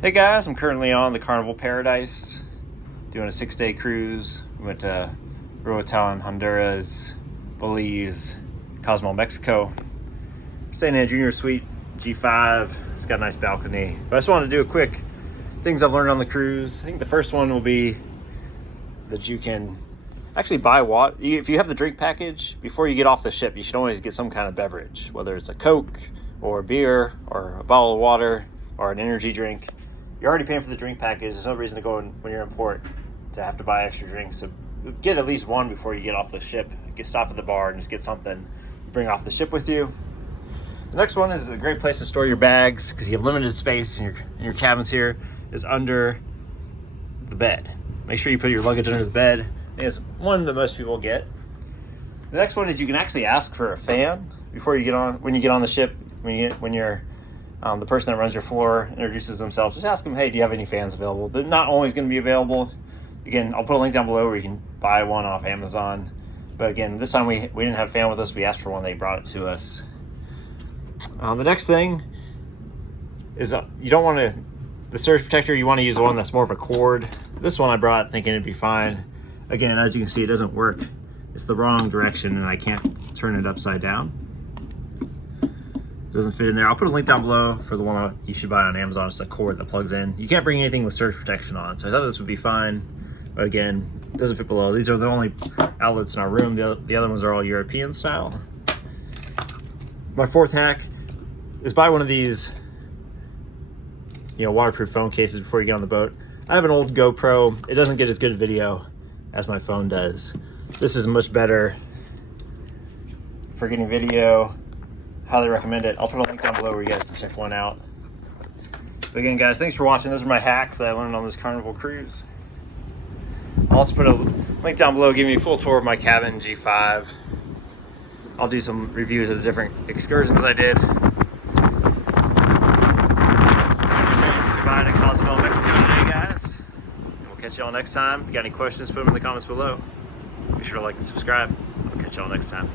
Hey guys, I'm currently on the Carnival Paradise, doing a 6-day cruise. We went to Roatan, Honduras, Belize, Cozumel, Mexico. Staying in a junior suite, G5. It's got a nice balcony. But I just wanted to do a quick things I've learned on the cruise. I think the first one will be that you can actually buy water. If you have the drink package, before you get off the ship, you should always get some kind of beverage, whether it's a Coke or a beer or a bottle of water or an energy drink. You're already paying for the drink package. There's no reason to go when you're in port to have to buy extra drinks. So get at least one before you get off the ship. Get stopped at the bar and just get something. Bring off the ship with you. The next one is a great place to store your bags because you have limited space in your cabins here. Is under the bed. Make sure you put your luggage under the bed. I think it's one that most people get. The next one is you can actually ask for a fan before you get on. When you get on the ship, when you're the person that runs your floor introduces themselves. Just ask them, hey, do you have any fans available? They're not always going to be available. Again, I'll put a link down below where you can buy one off Amazon. But again, this time we didn't have a fan with us. We asked for one. They brought it to us. The next thing is you don't want to, the surge protector, you want to use the one that's more of a cord. This one I brought thinking it'd be fine. Again, as you can see, it doesn't work. It's the wrong direction and I can't turn it upside down. Doesn't fit in there. I'll put a link down below for the one you should buy on Amazon. It's a cord that plugs in. You can't bring anything with surge protection on, so I thought this would be fine. But again, it doesn't fit below. These are the only outlets in our room. The other ones are all European style. My fourth hack is buy one of these, waterproof phone cases before you get on the boat. I have an old GoPro. It doesn't get as good video as my phone does. This is much better for getting video. Highly recommend it. I'll put a link down below where you guys can check one out. But again, guys, thanks for watching. Those are my hacks that I learned on this Carnival cruise. I'll also put a link down below giving you a full tour of my cabin, G5. I'll do some reviews of the different excursions I did. Saying goodbye to Cozumel, Mexico today, guys. And we'll catch y'all next time. If you got any questions, put them in the comments below. Be sure to like and subscribe. I'll catch y'all next time.